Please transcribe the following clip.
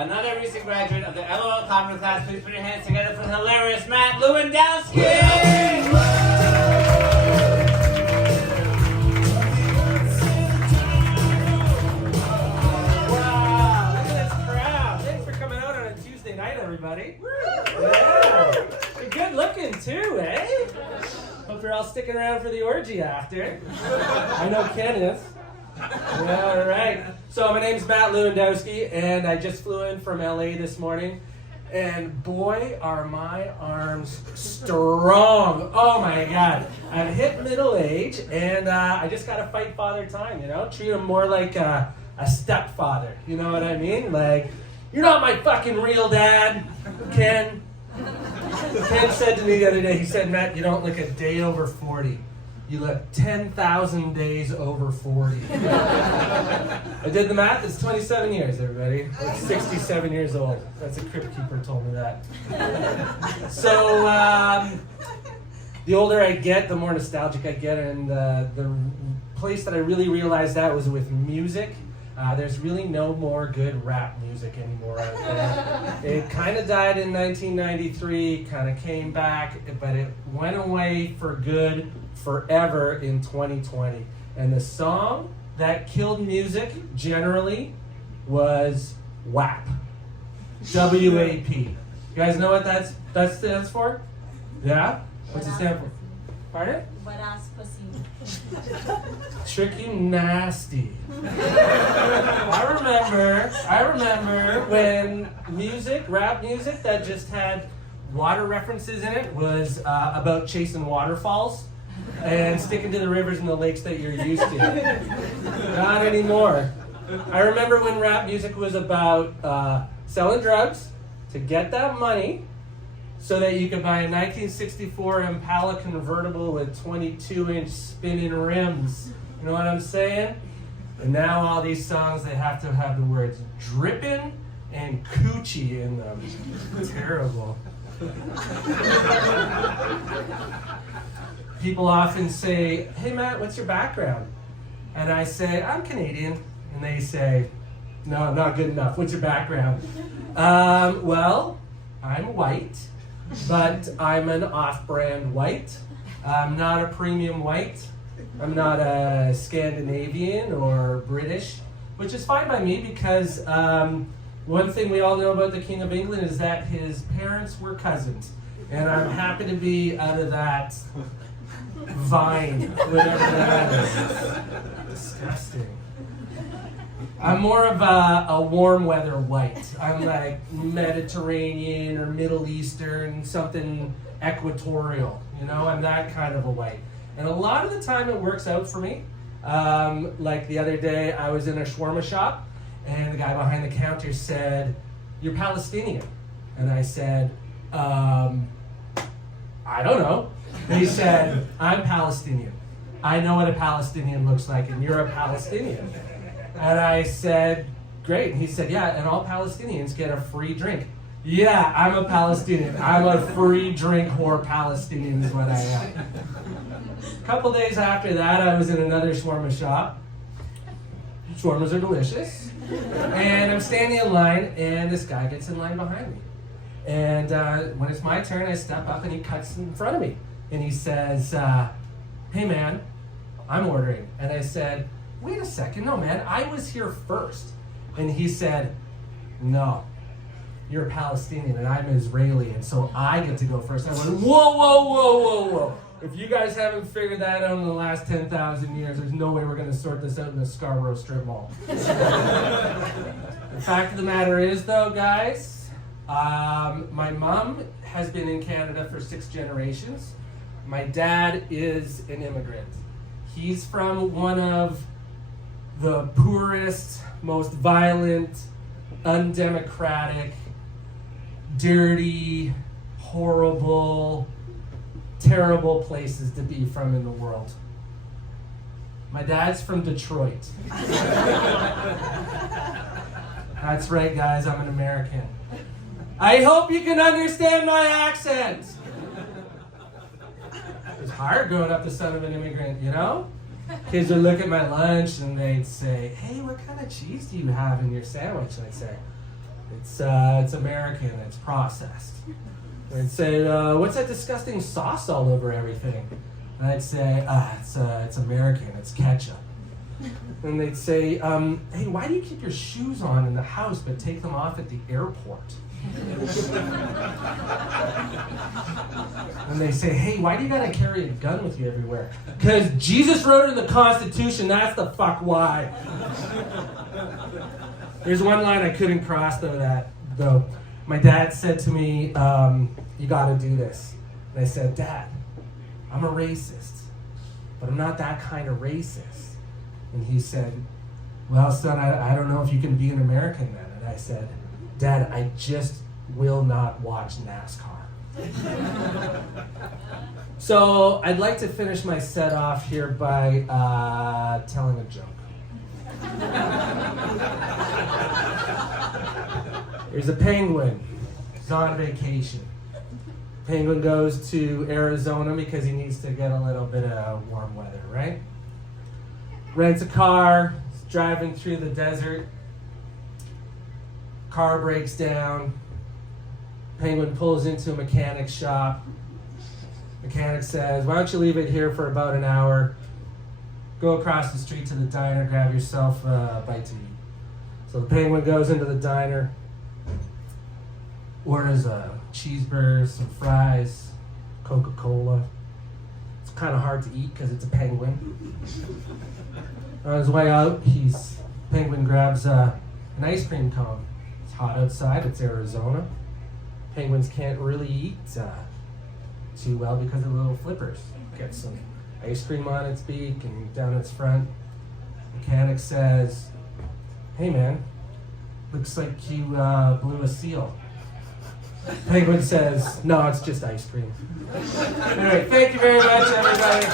another recent graduate of the LOL Conference class. Please put your hands together for the hilarious Matt Lewandowski! Wow, look at this crowd. Thanks for coming out on a Tuesday night, everybody. Yeah. You're good looking too, eh? Hope you're all sticking around for the orgy after. I know Ken is. Yeah, all right. So my name's Matt Lewandowski, and I just flew in from LA this morning. And boy, are my arms strong. Oh my God. I've hit middle age, and I just got to fight father time, you know? Treat him more like a stepfather. You know what I mean? Like, you're not my fucking real dad, Ken. Ken said to me the other day, he said, Matt, you don't look a day over 40. You look 10,000 days over 40. I did the math, it's 27 years, everybody. Like 67 years old. That's a crypt keeper told me that. So, the older I get, the more nostalgic I get, and the place that I really realized that was with music. There's really no more good rap music anymore out there. It kind of died in 1993, kind of came back, but it went away for good forever in 2020. And the song that killed music generally was WAP. W-A-P. You guys know what that stands for? Yeah? What's it stand for? Pardon? But ass pussy. Tricky nasty. I remember when rap music that just had water references in it was about chasing waterfalls and sticking to the rivers and the lakes that you're used to. Not anymore. I remember when rap music was about selling drugs to get that money so that you could buy a 1964 Impala convertible with 22-inch spinning rims. You know what I'm saying? And now all these songs, they have to have the words drippin' and coochie in them. Terrible. People often say, hey Matt, what's your background? And I say, I'm Canadian. And they say, no, not good enough. What's your background? Well, I'm white. But I'm an off-brand white. I'm not a premium white. I'm not a Scandinavian or British, which is fine by me because one thing we all know about the King of England is that his parents were cousins. And I'm happy to be out of that vine, whatever that is. Disgusting. I'm more of a warm weather white. I'm like Mediterranean or Middle Eastern, something equatorial. You know, I'm that kind of a white. And a lot of the time it works out for me. Like the other day, I was in a shawarma shop, and the guy behind the counter said, "You're Palestinian." And I said, I don't know. And he said, "I'm Palestinian. I know what a Palestinian looks like, and you're a Palestinian." And I said, great. And he said, yeah, and all Palestinians get a free drink. Yeah, I'm a Palestinian. I'm a free drink whore Palestinian is what I am. A couple days after that, I was in another shawarma shop. Shawarmas are delicious. And I'm standing in line, and this guy gets in line behind me. And when it's my turn, I step up, and he cuts in front of me. And he says, hey man, I'm ordering. And I said, wait a second, no man, I was here first. And he said, no, you're Palestinian and I'm Israeli, and so I get to go first. I went, whoa. If you guys haven't figured that out in the last 10,000 years, there's no way we're going to sort this out in the Scarborough Strip Mall. The fact of the matter is, though, guys, my mom has been in Canada for 6 generations. My dad is an immigrant. He's from one of the poorest, most violent, undemocratic, dirty, horrible, terrible places to be from in the world. My dad's from Detroit. That's right, guys, I'm an American. I hope you can understand my accent. It's hard growing up the son of an immigrant, you know? Kids would look at my lunch and they'd say, hey, what kind of cheese do you have in your sandwich? And I'd say, It's American, it's processed. And I'd say, what's that disgusting sauce all over everything? And I'd say, it's American, it's ketchup. And they'd say, hey, why do you keep your shoes on in the house but take them off at the airport? And they say, hey, why do you gotta carry a gun with you everywhere? Because Jesus wrote it in the Constitution, that's the fuck why. There's one line I couldn't cross though. My dad said to me, you gotta do this. And I said, Dad, I'm a racist, but I'm not that kind of racist. And he said, well, son, I don't know if you can be an American then. And I said, Dad, I just will not watch NASCAR. So I'd like to finish my set off here by telling a joke. There's a penguin. He's on vacation. Penguin goes to Arizona because he needs to get a little bit of warm weather, right? Rents a car, he's driving through the desert. Car breaks down. Penguin pulls into a mechanic shop. Mechanic says, why don't you leave it here for about an hour? Go across the street to the diner, grab yourself a bite to eat. So the penguin goes into the diner, orders a cheeseburger, some fries, Coca-Cola. It's kind of hard to eat because it's a penguin. On his way out, penguin grabs an ice cream cone. It's hot outside, it's Arizona. Penguins can't really eat too well because of the little flippers. Gets some ice cream on its beak and down its front. Mechanic says, hey man, looks like you blew a seal. Penguin says, no, it's just ice cream. Anyway, thank you very much, everybody.